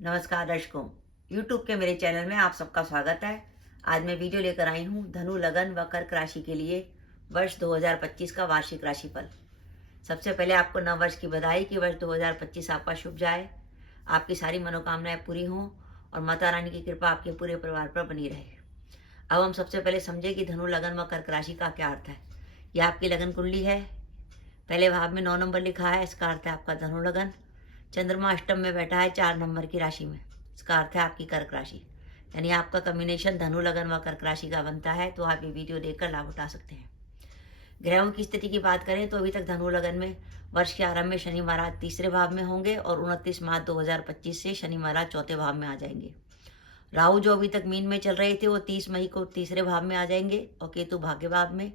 नमस्कार दर्शकों, YouTube के मेरे चैनल में आप सबका स्वागत है। आज मैं वीडियो लेकर आई हूँ धनु, लगन व कर्क राशि के लिए वर्ष 2025 का वार्षिक राशिफल। सबसे पहले आपको नव वर्ष की बधाई कि वर्ष 2025 आपका शुभ जाए, आपकी सारी मनोकामनाएं पूरी हों और माता रानी की कृपा आपके पूरे परिवार पर बनी रहे। अब हम सबसे पहले समझें कि धनु, लगन व कर्क राशि का क्या अर्थ है। यह आपकी लगन कुंडली है। पहले भाव में 9 नंबर लिखा है, इसका अर्थ है आपका धनु लगन। चंद्रमा अष्टम में बैठा है 4 नंबर की राशि में, इसका अर्थ है आपकी कर्क राशि। यानी आपका कॉम्बिनेशन धनु, लगन व कर्क राशि का बनता है, तो आप ये वीडियो देखकर लाभ उठा सकते हैं। ग्रहों की स्थिति की बात करें तो अभी तक धनु लगन में वर्ष के आरंभ में शनि महाराज तीसरे भाव में होंगे और 29 मार्च 2025 से शनि महाराज चौथे भाव में आ जाएंगे। राहु जो अभी तक मीन में चल रहे थे वो 30 मई को तीसरे भाव में आ जाएंगे और केतु भाग्य भाव में।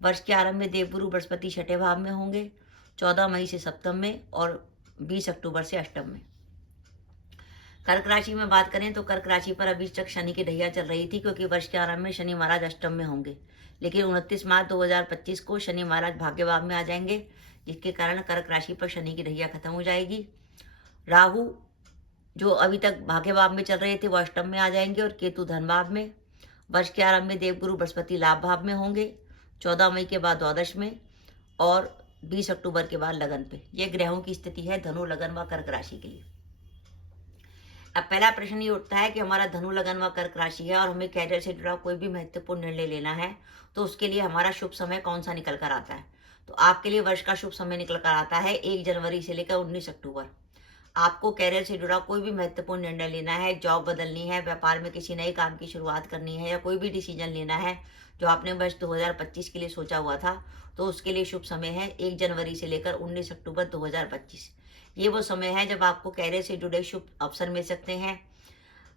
वर्ष के आरंभ में देवगुरु बृहस्पति छठे भाव में होंगे, 14 मई से सप्तम में और 20 अक्टूबर से अष्टम में। कर्क राशि में बात करें तो कर्क राशि पर अभी तक शनि की ढैया चल रही थी, क्योंकि वर्ष के आरंभ में शनि महाराज अष्टम में होंगे, लेकिन 29 मार्च 2025 को शनि महाराज भाग्य भाव में आ जाएंगे, जिसके कारण कर्क राशि पर शनि की ढैया खत्म हो जाएगी। राहु जो अभी तक भाग्य भाव में चल रहे थे वो अष्टम में आ जाएंगे और केतु धन भाव में। वर्ष के आरंभ में देवगुरु बृहस्पति लाभ भाव में होंगे, 14 मई के बाद द्वादश में और 20 अक्टूबर के बाद लगन पे। ये ग्रहों की स्थिति है धनु, लगन व कर्क राशि के लिए। अब पहला प्रश्न ये उठता है कि हमारा धनु, लगन व कर्क राशि है और हमें कैरियर से जुड़ा कोई भी महत्वपूर्ण निर्णय लेना है, तो उसके लिए हमारा शुभ समय कौन सा निकल कर आता है। तो आपके लिए वर्ष का शुभ समय निकल कर आता है 1 जनवरी से लेकर 19 अक्टूबर। आपको कैरियर से जुड़ा कोई भी महत्वपूर्ण निर्णय लेना है, जॉब बदलनी है, व्यापार में किसी नए काम की शुरुआत करनी है या कोई भी डिसीजन लेना है जो आपने वर्ष 2025 के लिए सोचा हुआ था, तो उसके लिए शुभ समय है 1 जनवरी से लेकर 19 अक्टूबर 2025। ये वो समय है जब आपको कैरियर से जुड़े शुभ अवसर मिल सकते हैं।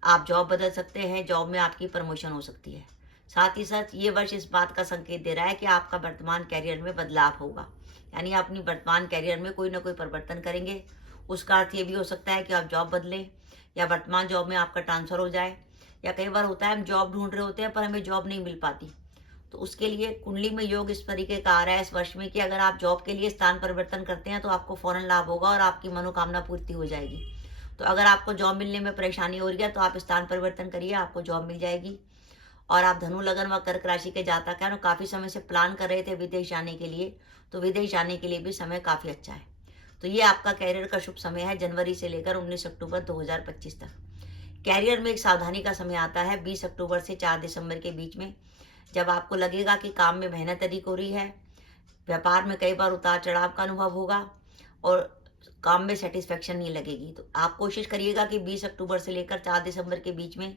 आप जॉब बदल सकते हैं, जॉब में आपकी प्रमोशन हो सकती है। साथ ही साथ ये वर्ष इस बात का संकेत दे रहा है कि आपका वर्तमान कैरियर में बदलाव होगा, यानी आप अपनी वर्तमान कैरियर में कोई ना कोई परिवर्तन करेंगे। उसका अर्थ ये भी हो सकता है कि आप जॉब बदलें या वर्तमान जॉब में आपका ट्रांसफ़र हो जाए, या कई बार होता है हम जॉब ढूंढ रहे होते हैं पर हमें जॉब नहीं मिल पाती, तो उसके लिए कुंडली में योग इस तरीके का आ रहा है इस वर्ष में कि अगर आप जॉब के लिए स्थान परिवर्तन करते हैं तो आपको फौरन लाभ होगा और आपकी मनोकामना पूर्ति हो जाएगी। तो अगर आपको जॉब मिलने में परेशानी हो रही है तो आप स्थान परिवर्तन करिए, आपको जॉब मिल जाएगी। और आप धनु, लगन व कर्क राशि के जातक हैं और काफ़ी समय से प्लान कर रहे थे विदेश जाने के लिए, तो विदेश जाने के लिए भी समय काफ़ी अच्छा है। तो ये आपका कैरियर का शुभ समय है जनवरी से लेकर 19 अक्टूबर 2025 तक। कैरियर में एक सावधानी का समय आता है 20 अक्टूबर से 4 दिसंबर के बीच में, जब आपको लगेगा कि काम में मेहनत अधिक हो रही है, व्यापार में कई बार उतार चढ़ाव का अनुभव होगा और काम में सेटिस्फेक्शन नहीं लगेगी। तो आप कोशिश करिएगा कि 20 अक्टूबर से लेकर 4 दिसंबर के बीच में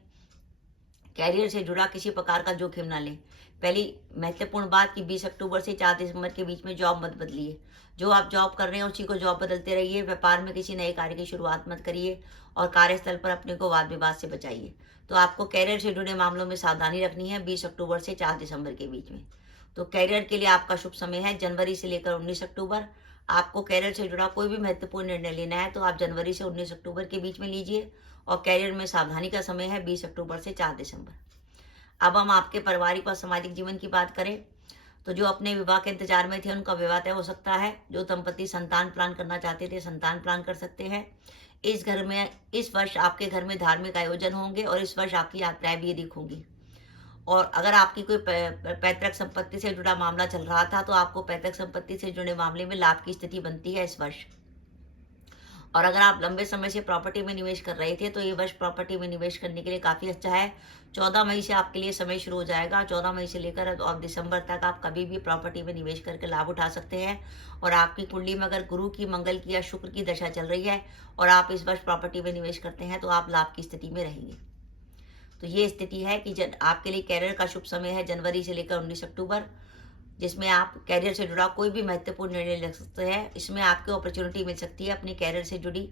कैरियर से जुड़ा किसी प्रकार का जोखिम ना लें। पहली महत्वपूर्ण बात कि 20 अक्टूबर से 4 दिसंबर के बीच में जॉब मत बदलिए। जो आप जॉब कर रहे हैं उसी को जॉब बदलते रहिए। व्यापार में किसी नए कार्य की शुरुआत मत करिए और कार्यस्थल पर अपने को वाद विवाद से बचाइए। तो आपको कैरियर से जुड़े मामलों में सावधानी रखनी है 20 अक्टूबर से 4 दिसंबर के बीच में। तो कैरियर के लिए आपका शुभ समय है जनवरी से लेकर 19 अक्टूबर। आपको कैरियर से जुड़ा कोई भी महत्वपूर्ण निर्णय लेना है तो आप जनवरी से 19 अक्टूबर के बीच में लीजिए और कैरियर में सावधानी का समय है 20 अक्टूबर से 4 दिसंबर। अब हम आपके पारिवारिक और सामाजिक जीवन की बात करें तो जो अपने विवाह के इंतजार में थे उनका विवाह तय हो सकता है। जो दंपति संतान प्लान करना चाहते थे संतान प्लान कर सकते हैं। इस वर्ष आपके घर में धार्मिक आयोजन होंगे और इस वर्ष आपकी यात्राएं भी अधिक होंगी। और अगर आपकी कोई पैतृक संपत्ति से जुड़ा मामला चल रहा था तो आपको पैतृक संपत्ति से जुड़े मामले में लाभ की स्थिति बनती है इस वर्ष। और अगर आप लंबे समय से प्रॉपर्टी में निवेश कर रहे थे तो ये वर्ष प्रॉपर्टी में निवेश करने के लिए काफ़ी अच्छा है। 14 मई से आपके लिए समय शुरू हो जाएगा। 14 मई से लेकर और दिसंबर तक आप कभी भी प्रॉपर्टी में निवेश करके लाभ उठा सकते हैं। और आपकी कुंडली में अगर गुरु की, मंगल की या शुक्र की दशा चल रही है और आप इस वर्ष प्रॉपर्टी में निवेश करते हैं तो आप लाभ की स्थिति में रहेंगे। तो ये स्थिति है कि आपके लिए कैरियर का शुभ समय है जनवरी से लेकर 19 अक्टूबर, जिसमें आप कैरियर से जुड़ा कोई भी महत्वपूर्ण निर्णय ले सकते हैं। इसमें आपको अपॉर्चुनिटी मिल सकती है अपनी कैरियर से जुड़ी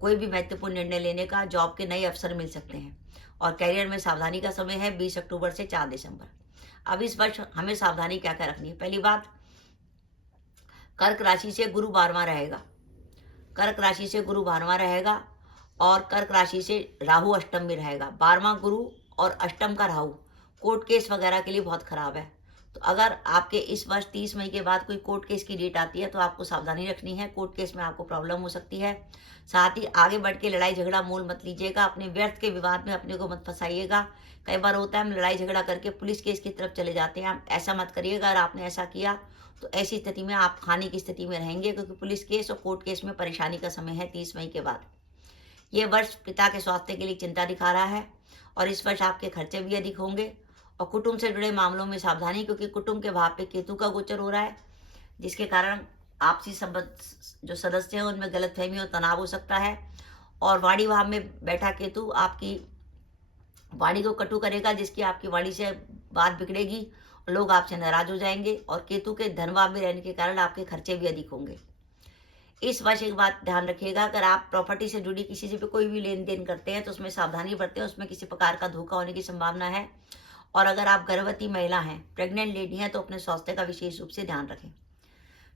कोई भी महत्वपूर्ण निर्णय लेने का, जॉब के नए अवसर मिल सकते हैं। और कैरियर में सावधानी का समय है 20 अक्टूबर से 4 दिसंबर। अब इस वर्ष हमें सावधानी क्या क्या रखनी है। पहली बात, कर्क राशि से गुरु 12वां रहेगा। कर्क राशि से गुरु 12वां रहेगा और कर्क राशि से राहु अष्टम में रहेगा। 12वां गुरु और अष्टम का राहु कोर्ट केस वगैरह के लिए बहुत खराब है। तो अगर आपके इस वर्ष 30 मई के बाद कोई कोर्ट केस की डेट आती है तो आपको सावधानी रखनी है, कोर्ट केस में आपको प्रॉब्लम हो सकती है। साथ ही आगे बढ़ के लड़ाई झगड़ा मोल मत लीजिएगा, अपने व्यर्थ के विवाद में अपने को मत फंसाइएगा। कई बार होता है हम लड़ाई झगड़ा करके पुलिस केस की तरफ चले जाते हैं, आप ऐसा मत करिएगा। अगर आपने ऐसा किया तो ऐसी स्थिति में आप खाने की स्थिति में रहेंगे, क्योंकि पुलिस केस और कोर्ट केस में परेशानी का समय है 30 मई के बाद। ये वर्ष पिता के स्वास्थ्य के लिए चिंता दिखा रहा है और इस वर्ष आपके खर्चे भी अधिक होंगे। और कुटुंब से जुड़े मामलों में सावधानी, क्योंकि कुटुंब के भाव पे केतु का गोचर हो रहा है, जिसके कारण आपसी संबंध जो सदस्य हैं उनमें गलतफहमी और तनाव हो सकता है। और वाणी भाव में बैठा केतु आपकी वाणी को कटु करेगा, जिसकी आपकी वाणी से बात बिगड़ेगी, लोग आपसे नाराज हो जाएंगे। और केतु के धन भाव में रहने के कारण आपके खर्चे भी अधिक होंगे। इस वर्ष एक बात ध्यान रखिएगा, अगर आप प्रॉपर्टी से जुड़ी किसी से भी कोई भी लेन देन करते हैं तो उसमें सावधानी बरतें, उसमें किसी प्रकार का धोखा होने की संभावना है। और अगर आप गर्भवती महिला हैं, प्रेग्नेंट लेडी हैं, तो अपने स्वास्थ्य का विशेष रूप से ध्यान रखें।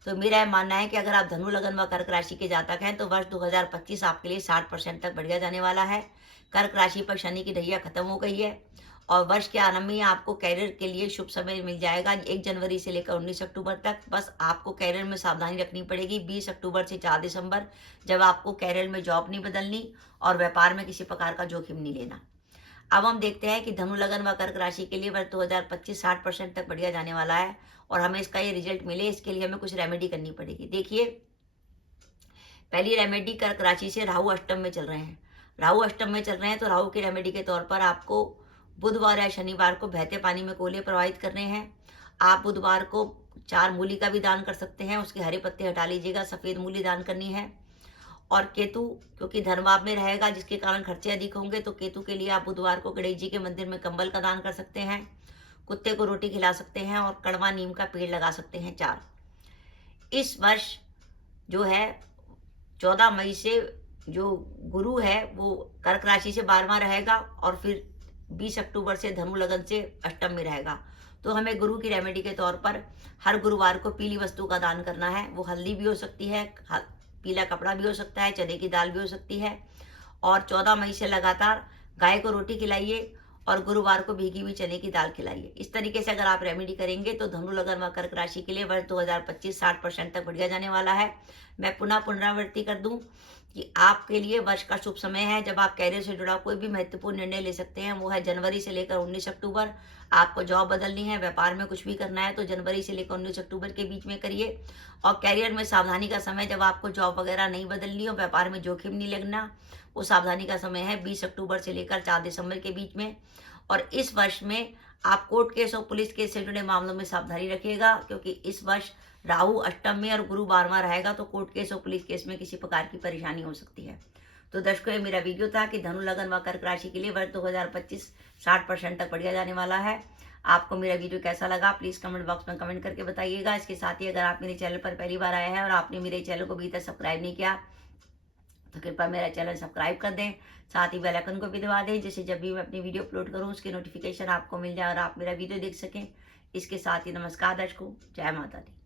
तो मेरा यह मानना है कि अगर आप धनु लगन व कर्क राशि के जातक हैं तो वर्ष 2025 आपके लिए 60% तक बढ़िया जाने वाला है। कर्क राशि पर शनि की ढैया खत्म हो गई है और वर्ष के आरंभ में आपको कैरियर के लिए शुभ समय मिल जाएगा 1 जनवरी से लेकर 19 अक्टूबर तक। बस आपको कैरियर में सावधानी रखनी पड़ेगी 20 अक्टूबर से 4 दिसंबर, जब आपको कैरियर में जॉब नहीं बदलनी और व्यापार में किसी प्रकार का जोखिम नहीं लेना। अब हम देखते हैं कि धनु लगन व कर्क राशि के लिए वर्ष 2025 60% तक बढ़िया जाने वाला है और हमें इसका ये रिजल्ट मिले, इसके लिए हमें कुछ रेमेडी करनी पड़ेगी। देखिए, पहली रेमेडी कर्क राशि से राहु अष्टम में चल रहे हैं। राहु अष्टम में चल रहे हैं तो राहु की रेमेडी के तौर पर आपको बुधवार या शनिवार को बहते पानी में कोले प्रवाहित करने हैं। आप बुधवार को 4 मूली का भी दान कर सकते हैं, उसके हरे पत्ते हटा लीजिएगा, सफ़ेद मूली दान करनी है। और केतु क्योंकि धनभाव में रहेगा, जिसके कारण खर्चे अधिक होंगे, तो केतु के लिए आप बुधवार को गणेश जी के मंदिर में कंबल का दान कर सकते हैं, कुत्ते को रोटी खिला सकते हैं और कड़वा नीम का पेड़ लगा सकते हैं 4। इस वर्ष जो है 14 मई से जो गुरु है वो कर्क राशि से 12वां रहेगा और फिर 20 अक्टूबर से धनु लगन से अष्टम में रहेगा। तो हमें गुरु की रेमेडी के तौर पर हर गुरुवार को पीली वस्तु का दान करना है। वो हल्दी भी हो सकती है, पीला कपड़ा भी हो सकता है, चने की दाल भी हो सकती है। और 14 मई से लगातार गाय को रोटी खिलाइए और गुरुवार को भीगी हुई चने की दाल खिलाइए। इस तरीके से अगर आप रेमेडी करेंगे तो धनु लगन व कर्क राशि के लिए वर्ष 2025 60% तक बढ़िया जाने वाला है। मैं पुनः पुनरावृत्ति कर दूं कि आपके लिए वर्ष का शुभ समय है जब आप कैरियर से जुड़ा कोई भी महत्वपूर्ण निर्णय ले सकते हैं, वो है जनवरी से लेकर 19 अक्टूबर। आपको जॉब बदलनी है, व्यापार में कुछ भी करना है तो जनवरी से लेकर 19 अक्टूबर के बीच में करिए। और कैरियर में सावधानी का समय, जब आपको जॉब वगैरह नहीं बदलनी और व्यापार में जोखिम नहीं लगना, वो सावधानी का समय है 20 अक्टूबर से लेकर 4 दिसंबर के बीच में। और इस वर्ष में आप कोर्ट केस और पुलिस केस से जुड़े मामलों में सावधानी रखिएगा, क्योंकि इस वर्ष राहु अष्टम में और गुरु 12वां रहेगा, तो कोर्ट केस और पुलिस केस में किसी प्रकार की परेशानी हो सकती है। तो दर्शकों, ये मेरा वीडियो था कि धनु लगन व कर्क राशि के लिए वर्ष 2025 60% तक बढ़िया जाने वाला है। आपको मेरा वीडियो कैसा लगा प्लीज़ कमेंट बॉक्स में कमेंट करके बताइएगा। इसके साथ ही अगर आप मेरे चैनल पर पहली बार आए हैं और आपने मेरे चैनल को अभी तक सब्सक्राइब नहीं किया तो कृपया मेरा चैनल सब्सक्राइब कर दें, साथ ही बेल आइकन को भी दबा दें, जिससे जब भी मैं अपनी वीडियो अपलोड करूं उसकी नोटिफिकेशन आपको मिल जाए और आप मेरा वीडियो देख सकें। इसके साथ ही नमस्कार दर्शकों, जय माता दी।